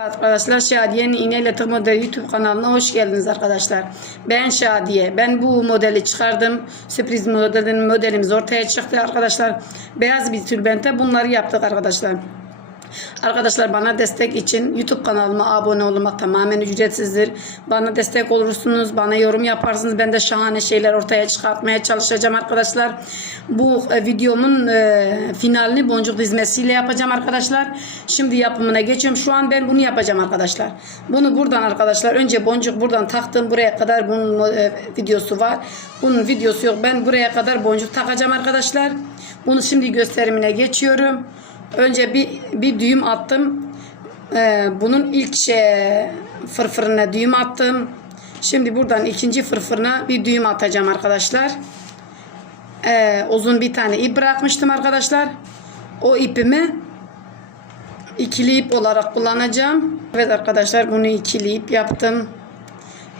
Arkadaşlar Şadiye'nin iğneyle tığ modeli YouTube kanalına hoş geldiniz arkadaşlar. Ben Şadiye. Ben bu modeli çıkardım. Sürpriz modelin modelimiz ortaya çıktı arkadaşlar. Beyaz bir tülbente bunları yaptık arkadaşlar. Arkadaşlar bana destek için YouTube kanalıma abone olmak tamamen ücretsizdir. Bana destek olursunuz, bana yorum yaparsınız. Ben de şahane şeyler ortaya çıkartmaya çalışacağım arkadaşlar. Bu e, videomun e, finalini boncuk dizmesiyle yapacağım arkadaşlar. Şimdi yapımına geçiyorum. Şu an ben bunu yapacağım arkadaşlar. Bunu buradan arkadaşlar önce boncuk buradan taktım buraya kadar bunun e, videosu var. Bunun videosu yok. Ben buraya kadar boncuk takacağım arkadaşlar. Bunu şimdi gösterimine geçiyorum. Önce bir, bir düğüm attım. Ee, bunun ilk şey fırfırına düğüm attım. Şimdi buradan ikinci fırfırına bir düğüm atacağım arkadaşlar. Ee, uzun bir tane ip bırakmıştım arkadaşlar. O ipimi ikili ip olarak kullanacağım. Evet arkadaşlar bunu ikili ip yaptım.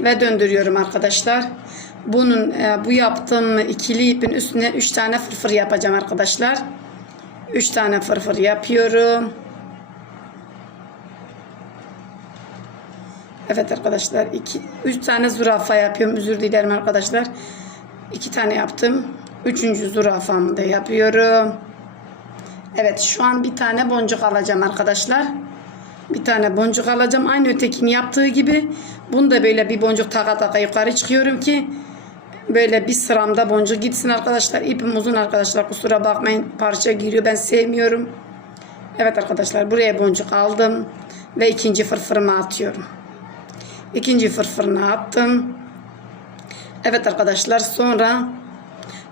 Ve döndürüyorum arkadaşlar. Bunun e, bu yaptığım ikili ipin üstüne 3 tane fırfır yapacağım arkadaşlar. 3 tane fırfır yapıyorum. Evet arkadaşlar 2 3 tane zürafa yapıyorum. Özür dilerim arkadaşlar. 2 tane yaptım. Üçüncü zürafamı da yapıyorum. Evet şu an bir tane boncuk alacağım arkadaşlar. Bir tane boncuk alacağım. Aynı ötekini yaptığı gibi. Bunu da böyle bir boncuk taka taka yukarı çıkıyorum ki böyle bir sıramda boncuk gitsin arkadaşlar. İpim uzun arkadaşlar. Kusura bakmayın. Parça giriyor. Ben sevmiyorum. Evet arkadaşlar buraya boncuk aldım. Ve ikinci fırfırımı atıyorum. İkinci fırfırını attım. Evet arkadaşlar sonra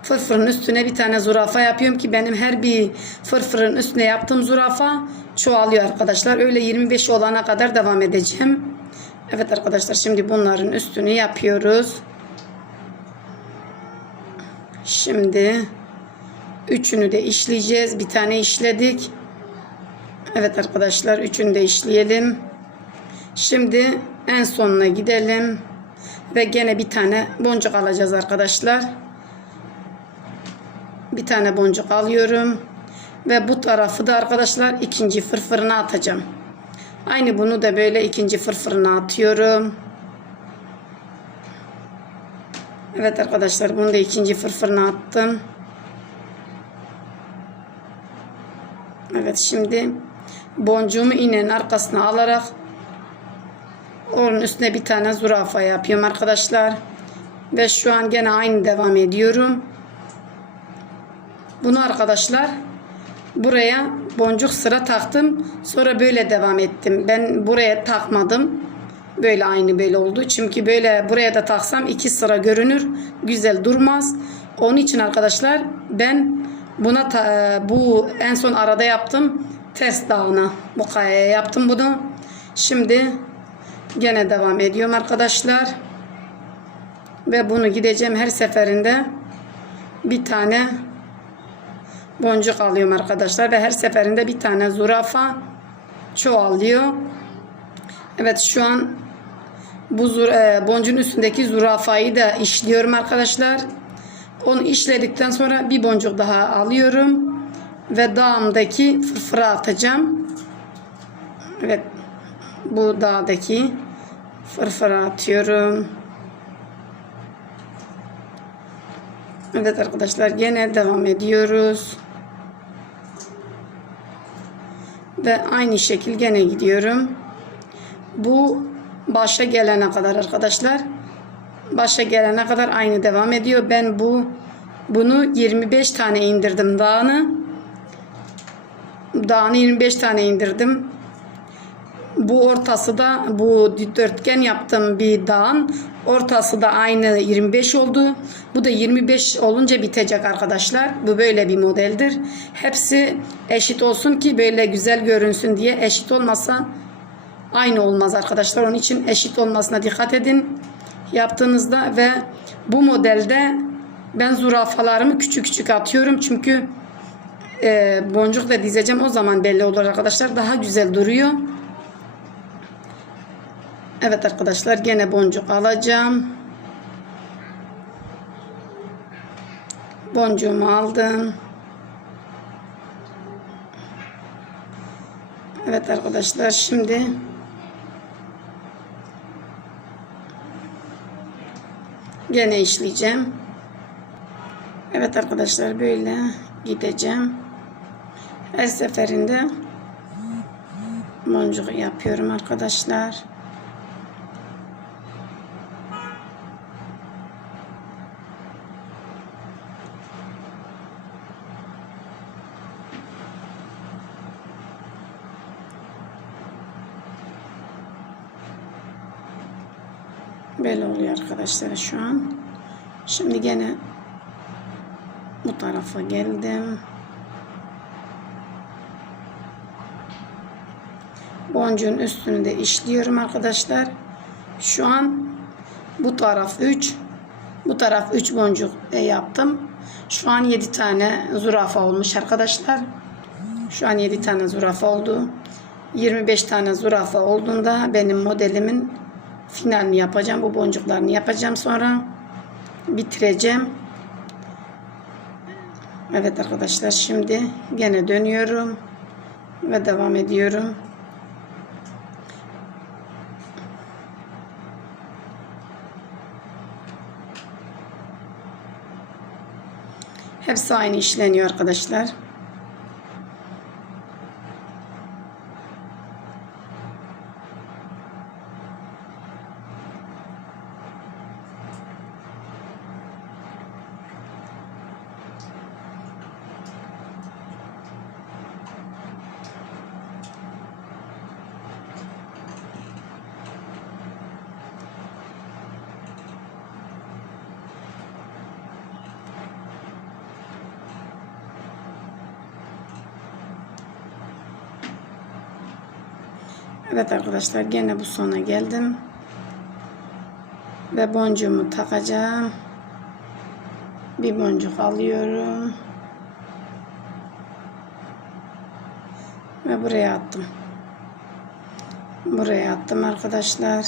fırfırın üstüne bir tane zürafa yapıyorum ki benim her bir fırfırın üstüne yaptığım zürafa çoğalıyor arkadaşlar. Öyle 25 olana kadar devam edeceğim. Evet arkadaşlar şimdi bunların üstünü yapıyoruz. Şimdi üçünü de işleyeceğiz. Bir tane işledik. Evet arkadaşlar üçünü de işleyelim. Şimdi en sonuna gidelim. Ve gene bir tane boncuk alacağız arkadaşlar. Bir tane boncuk alıyorum. Ve bu tarafı da arkadaşlar ikinci fırfırına atacağım. Aynı bunu da böyle ikinci fırfırına atıyorum. Evet arkadaşlar bunu da ikinci fırfırına attım. Evet şimdi boncuğumu iğnenin arkasına alarak onun üstüne bir tane zürafa yapıyorum arkadaşlar. Ve şu an gene aynı devam ediyorum. Bunu arkadaşlar buraya boncuk sıra taktım. Sonra böyle devam ettim. Ben buraya takmadım. Böyle aynı böyle oldu. Çünkü böyle buraya da taksam iki sıra görünür. Güzel durmaz. Onun için arkadaşlar ben buna ta- bu en son arada yaptım. Ters dağına bu kayaya yaptım bunu. Şimdi gene devam ediyorum arkadaşlar. Ve bunu gideceğim her seferinde bir tane boncuk alıyorum arkadaşlar. Ve her seferinde bir tane zürafa çoğalıyor. Evet şu an bu zur, e, boncuğun üstündeki zürafayı da işliyorum arkadaşlar. Onu işledikten sonra bir boncuk daha alıyorum. Ve dağımdaki fırfıra atacağım. Evet. Bu dağdaki fırfıra atıyorum. Evet arkadaşlar gene devam ediyoruz. Ve aynı şekil gene gidiyorum. Bu başa gelene kadar arkadaşlar. Başa gelene kadar aynı devam ediyor. Ben bu bunu 25 tane indirdim dağını. Dağını 25 tane indirdim. Bu ortası da bu dörtgen yaptığım bir dağın ortası da aynı 25 oldu. Bu da 25 olunca bitecek arkadaşlar. Bu böyle bir modeldir. Hepsi eşit olsun ki böyle güzel görünsün diye eşit olmasa aynı olmaz arkadaşlar. Onun için eşit olmasına dikkat edin yaptığınızda ve bu modelde ben zürafalarımı küçük küçük atıyorum çünkü e, boncuk da dizeceğim o zaman belli olur arkadaşlar. Daha güzel duruyor. Evet arkadaşlar gene boncuk alacağım. Boncuğumu aldım. Evet arkadaşlar şimdi Gene işleyeceğim. Evet arkadaşlar böyle gideceğim. Her seferinde boncuk yapıyorum arkadaşlar. Böyle oluyor arkadaşlar şu an. Şimdi gene bu tarafa geldim. Boncuğun üstünü de işliyorum arkadaşlar. Şu an bu taraf 3. Bu taraf 3 boncuk e, yaptım. Şu an 7 tane zürafa olmuş arkadaşlar. Şu an 7 tane zürafa oldu. 25 tane zürafa olduğunda benim modelimin finalini yapacağım. Bu boncuklarını yapacağım sonra bitireceğim. Evet arkadaşlar şimdi gene dönüyorum ve devam ediyorum. Hepsi aynı işleniyor arkadaşlar. Evet arkadaşlar gene bu sona geldim. Ve boncuğumu takacağım. Bir boncuk alıyorum. Ve buraya attım. Buraya attım arkadaşlar.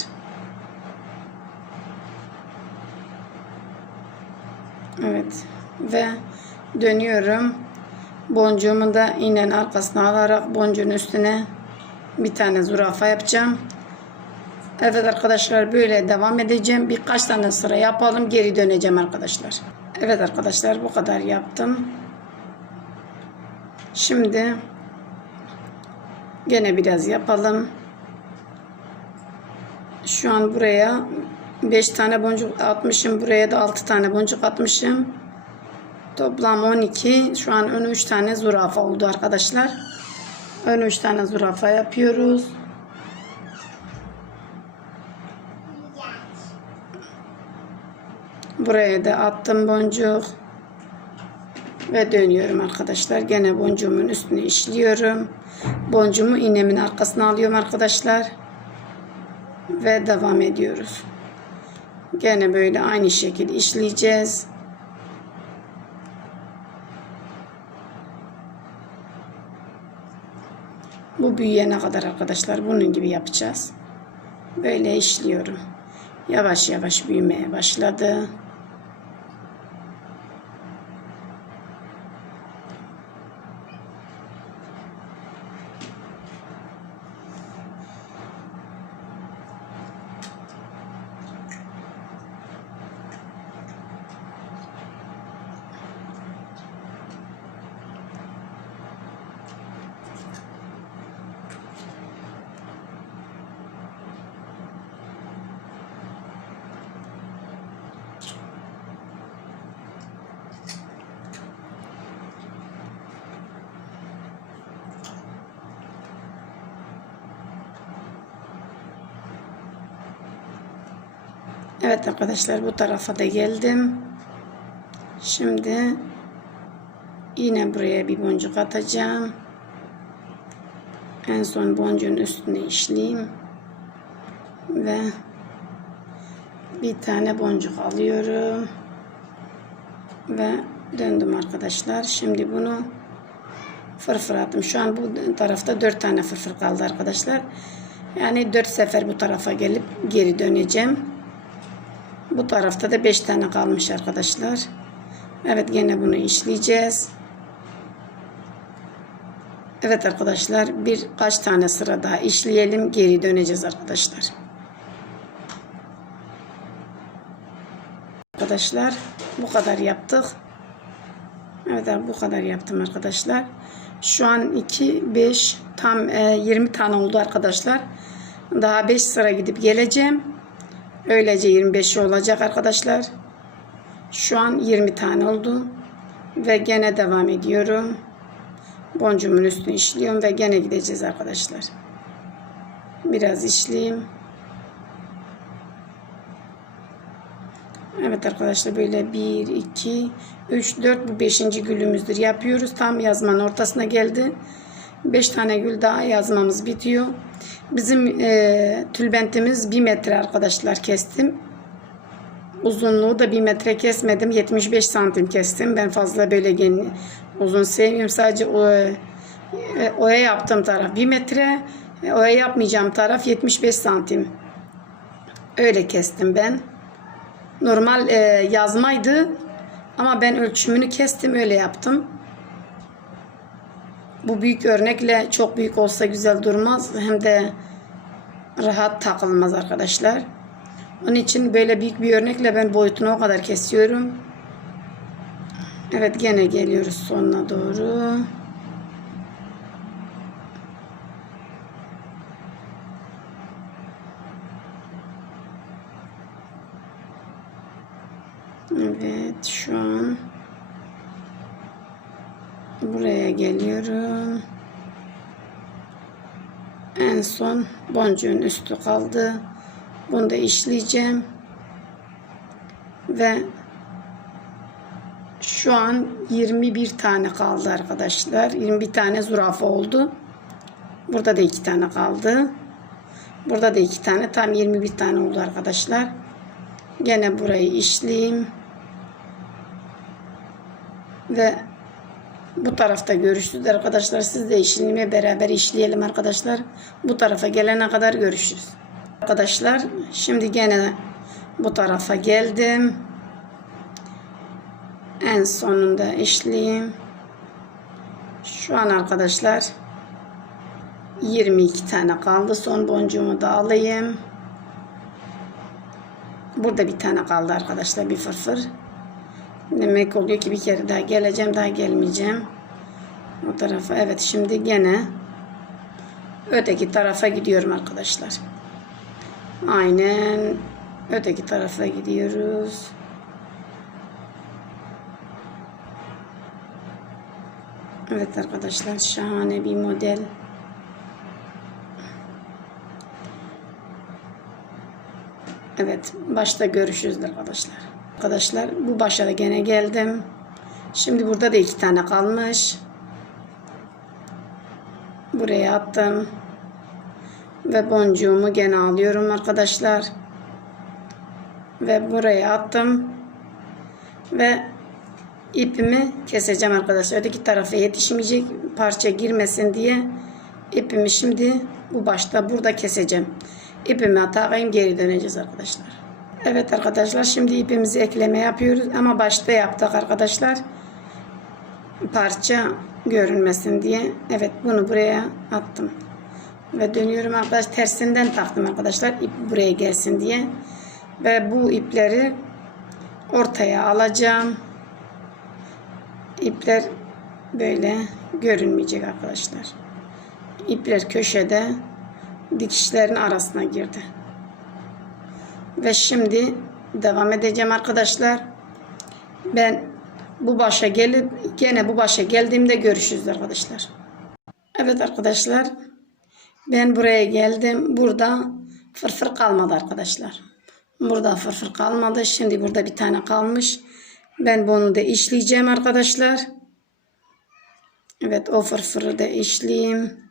Evet. Ve dönüyorum. Boncuğumu da iğnenin arkasına alarak boncuğun üstüne bir tane zürafa yapacağım. Evet arkadaşlar böyle devam edeceğim. Birkaç tane sıra yapalım. Geri döneceğim arkadaşlar. Evet arkadaşlar bu kadar yaptım. Şimdi gene biraz yapalım. Şu an buraya 5 tane boncuk atmışım. Buraya da 6 tane boncuk atmışım. Toplam 12. Şu an ön 3 tane zürafa oldu arkadaşlar. Ön 3 tane zürafa yapıyoruz. Buraya da attım boncuk. Ve dönüyorum arkadaşlar. Gene boncuğumun üstüne işliyorum. Boncuğumu iğnemin arkasına alıyorum arkadaşlar. Ve devam ediyoruz. Gene böyle aynı şekilde işleyeceğiz. Bu büyüyene kadar arkadaşlar bunun gibi yapacağız. Böyle işliyorum. Yavaş yavaş büyümeye başladı. Evet arkadaşlar bu tarafa da geldim. Şimdi yine buraya bir boncuk atacağım. En son boncuğun üstüne işleyeyim. Ve bir tane boncuk alıyorum. Ve döndüm arkadaşlar. Şimdi bunu fırfır attım. Şu an bu tarafta dört tane fırfır kaldı arkadaşlar. Yani dört sefer bu tarafa gelip geri döneceğim. Bu tarafta da 5 tane kalmış arkadaşlar. Evet gene bunu işleyeceğiz. Evet arkadaşlar birkaç tane sıra daha işleyelim. Geri döneceğiz arkadaşlar. arkadaşlar. Bu kadar yaptık. Evet bu kadar yaptım arkadaşlar. Şu an 2, 5, tam e, 20 tane oldu arkadaşlar. Daha 5 sıra gidip geleceğim. Öylece 25 olacak arkadaşlar. Şu an 20 tane oldu. Ve gene devam ediyorum. Boncuğumun üstünü işliyorum ve gene gideceğiz arkadaşlar. Biraz işleyeyim. Evet arkadaşlar böyle 1, 2, 3, 4 bu 5. gülümüzdür. Yapıyoruz. Tam yazmanın ortasına geldi. 5 tane gül daha yazmamız bitiyor. Bizim e, tülbentimiz 1 metre arkadaşlar kestim. Uzunluğu da 1 metre kesmedim. 75 santim kestim. Ben fazla böyle geni, uzun sevmiyorum. Sadece o, e, oya yaptığım taraf 1 metre. e, Oya yapmayacağım taraf 75 santim. Öyle kestim ben. Normal e, yazmaydı. Ama ben ölçümünü kestim öyle yaptım. Bu büyük örnekle çok büyük olsa güzel durmaz. Hem de rahat takılmaz arkadaşlar. Onun için böyle büyük bir örnekle ben boyutunu o kadar kesiyorum. Evet gene geliyoruz sonuna doğru. Evet şu an buraya geliyorum. En son boncuğun üstü kaldı. Bunu da işleyeceğim. Ve şu an 21 tane kaldı arkadaşlar. 21 tane zürafa oldu. Burada da 2 tane kaldı. Burada da 2 tane. Tam 21 tane oldu arkadaşlar. Gene burayı işleyeyim. Ve bu tarafta görüşürüz arkadaşlar. Siz de işlemeye beraber işleyelim arkadaşlar. Bu tarafa gelene kadar görüşürüz. Arkadaşlar şimdi gene bu tarafa geldim. En sonunda işleyeyim. Şu an arkadaşlar 22 tane kaldı. Son boncuğumu da alayım. Burada bir tane kaldı arkadaşlar bir fırfır. Demek oluyor ki bir kere daha geleceğim daha gelmeyeceğim. O tarafa evet şimdi gene öteki tarafa gidiyorum arkadaşlar. Aynen öteki tarafa gidiyoruz. Evet arkadaşlar şahane bir model. Evet başta görüşürüz arkadaşlar. Arkadaşlar bu başa da gene geldim. Şimdi burada da iki tane kalmış. Buraya attım. Ve boncuğumu gene alıyorum arkadaşlar. Ve buraya attım. Ve ipimi keseceğim arkadaşlar. Öteki tarafa yetişmeyecek parça girmesin diye ipimi şimdi bu başta burada keseceğim. İpimi takayım geri döneceğiz arkadaşlar. Evet arkadaşlar şimdi ipimizi ekleme yapıyoruz ama başta yaptık arkadaşlar. Parça görünmesin diye. Evet bunu buraya attım. Ve dönüyorum arkadaşlar tersinden taktım arkadaşlar ip buraya gelsin diye. Ve bu ipleri ortaya alacağım. İpler böyle görünmeyecek arkadaşlar. İpler köşede dikişlerin arasına girdi. Ve şimdi devam edeceğim arkadaşlar. Ben bu başa gelip gene bu başa geldiğimde görüşürüz arkadaşlar. Evet arkadaşlar. Ben buraya geldim. Burada fırfır kalmadı arkadaşlar. Burada fırfır kalmadı. Şimdi burada bir tane kalmış. Ben bunu da işleyeceğim arkadaşlar. Evet o fırfırı da işleyeyim.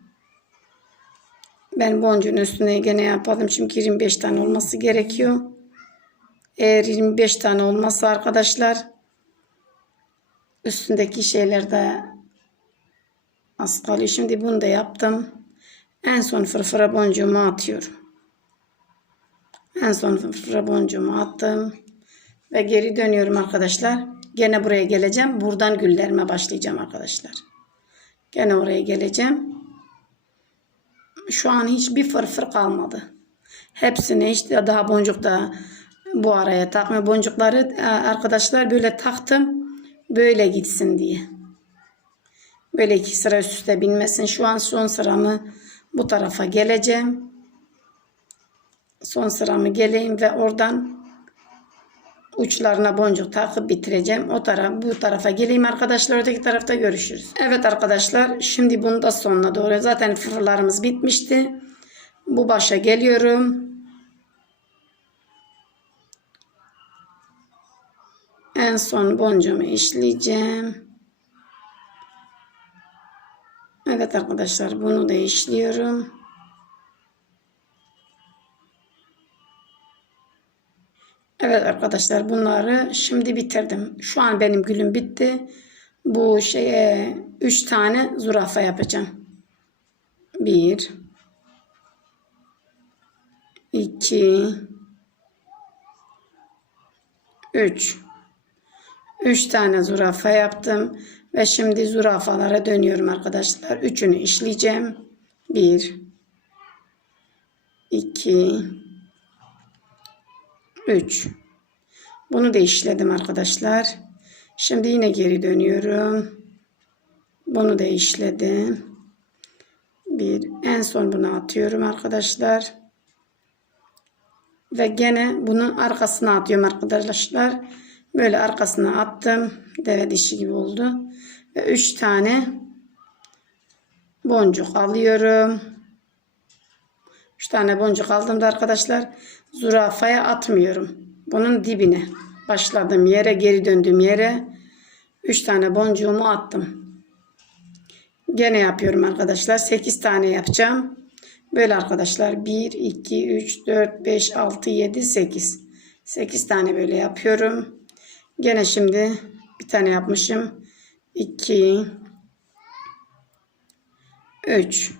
Ben boncuğun üstüne gene yapalım. Çünkü 25 tane olması gerekiyor. Eğer 25 tane olmazsa arkadaşlar üstündeki şeyler de az kalıyor. Şimdi bunu da yaptım. En son fırfıra boncuğumu atıyorum. En son fırfıra boncuğumu attım. Ve geri dönüyorum arkadaşlar. Gene buraya geleceğim. Buradan güllerime başlayacağım arkadaşlar. Gene oraya geleceğim. Şu an hiçbir fırfır kalmadı. Hepsini işte daha boncuk da bu araya takma boncukları e, arkadaşlar böyle taktım böyle gitsin diye. Böyle iki sıra üst üste binmesin. Şu an son sıramı bu tarafa geleceğim. Son sıramı geleyim ve oradan uçlarına boncuk takıp bitireceğim. O taraf bu tarafa geleyim arkadaşlar. Öteki tarafta görüşürüz. Evet arkadaşlar şimdi bunu da sonuna doğru. Zaten fırlarımız bitmişti. Bu başa geliyorum. En son boncuğumu işleyeceğim. Evet arkadaşlar bunu da işliyorum. Evet arkadaşlar bunları şimdi bitirdim. Şu an benim gülüm bitti. Bu şeye 3 tane zürafa yapacağım. 1 2 3 3 tane zürafa yaptım ve şimdi zürafalara dönüyorum arkadaşlar. Üçünü işleyeceğim. 1 2 3 Bunu da işledim arkadaşlar. Şimdi yine geri dönüyorum. Bunu da işledim. Bir en son bunu atıyorum arkadaşlar. Ve gene bunun arkasına atıyorum arkadaşlar. Böyle arkasına attım. Deve dişi gibi oldu. Ve 3 tane boncuk alıyorum. 3 tane boncuk aldığımda arkadaşlar zürafaya atmıyorum. Bunun dibine başladığım yere geri döndüğüm yere 3 tane boncuğumu attım. Gene yapıyorum arkadaşlar. 8 tane yapacağım. Böyle arkadaşlar 1, 2, 3, 4, 5, 6, 7, 8. 8 tane böyle yapıyorum. Gene şimdi bir tane yapmışım. 2, 3.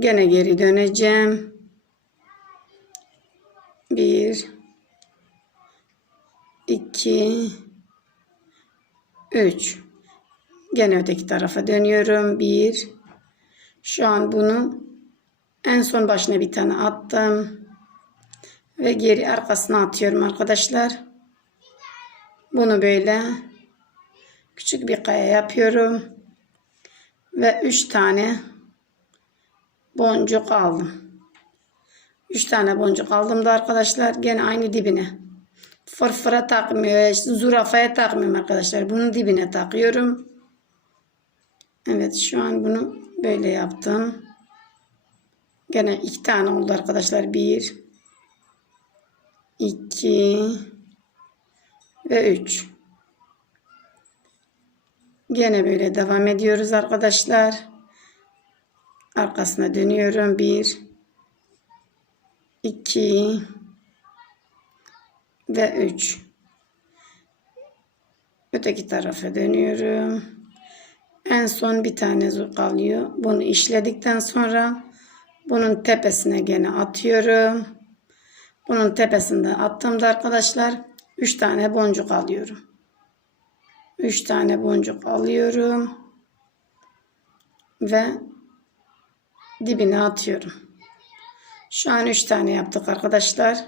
Gene geri döneceğim. 1, 2, 3. Gene öteki tarafa dönüyorum. 1. Şu an bunu en son başına bir tane attım. Ve geri arkasına atıyorum arkadaşlar. Bunu böyle küçük bir kaya yapıyorum. Ve 3 tane boncuk aldım. 3 tane boncuk aldım da arkadaşlar gene aynı dibine. Fırfıra takmıyor, zürafaya takmıyorum arkadaşlar. Bunun dibine takıyorum. Evet şu an bunu böyle yaptım. Gene iki tane oldu arkadaşlar. Bir, iki ve üç. Gene böyle devam ediyoruz arkadaşlar. Arkasına dönüyorum. Bir, iki ve üç. Öteki tarafa dönüyorum. En son bir tane kalıyor. Bunu işledikten sonra bunun tepesine gene atıyorum. Bunun tepesinde attığımda arkadaşlar 3 tane boncuk alıyorum. 3 tane boncuk alıyorum. Ve dibine atıyorum. Şu an 3 tane yaptık arkadaşlar.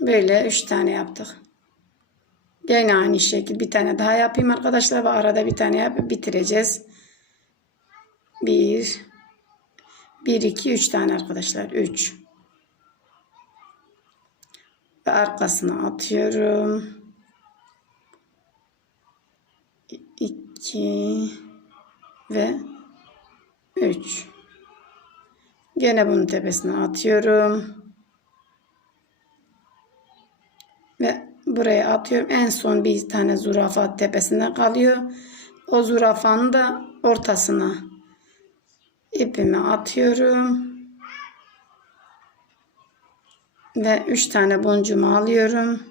Böyle 3 tane yaptık. Gene aynı şekilde bir tane daha yapayım arkadaşlar ve arada bir tane yapıp bitireceğiz. 1 1 2 3 tane arkadaşlar 3 ve arkasına atıyorum. 2 ve 3 Gene bunun tepesine atıyorum. Ve buraya atıyorum. En son bir tane zürafa tepesinde kalıyor. O zürafanın da ortasına ipimi atıyorum. Ve 3 tane boncuğumu alıyorum.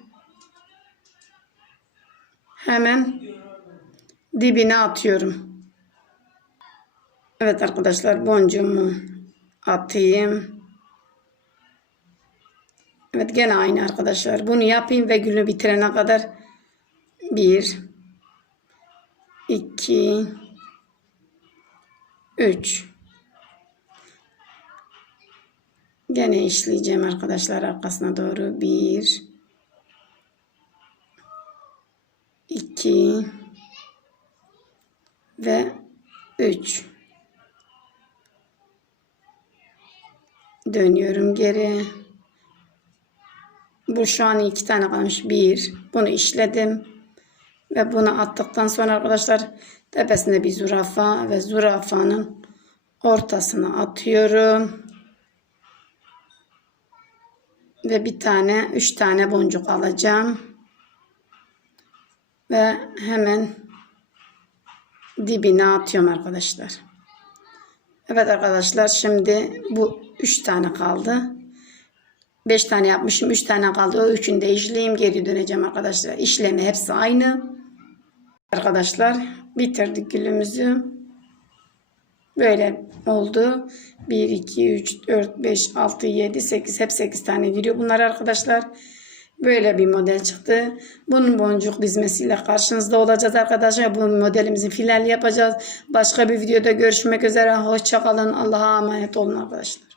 Hemen dibine atıyorum. Evet arkadaşlar boncuğumu atayım. Evet gene aynı arkadaşlar. Bunu yapayım ve gülü bitirene kadar 1 2 3 Gene işleyeceğim arkadaşlar arkasına doğru. Bir. iki ve üç. Dönüyorum geri. Bu şu an iki tane kalmış. Bir. Bunu işledim. Ve bunu attıktan sonra arkadaşlar tepesinde bir zürafa ve zürafanın ortasına atıyorum. Ve bir tane, üç tane boncuk alacağım. Ve hemen dibine atıyorum arkadaşlar. Evet arkadaşlar şimdi bu üç tane kaldı. 5 tane yapmışım. 3 tane kaldı. O üçünü de işleyeyim. Geri döneceğim arkadaşlar. İşlemi hepsi aynı. Arkadaşlar bitirdik gülümüzü. Böyle oldu. 1, 2, 3, 4, 5, 6, 7, 8. Hep 8 tane giriyor bunlar arkadaşlar. Böyle bir model çıktı. Bunun boncuk dizmesiyle karşınızda olacağız arkadaşlar. Bu modelimizi final yapacağız. Başka bir videoda görüşmek üzere. Hoşçakalın. Allah'a emanet olun arkadaşlar.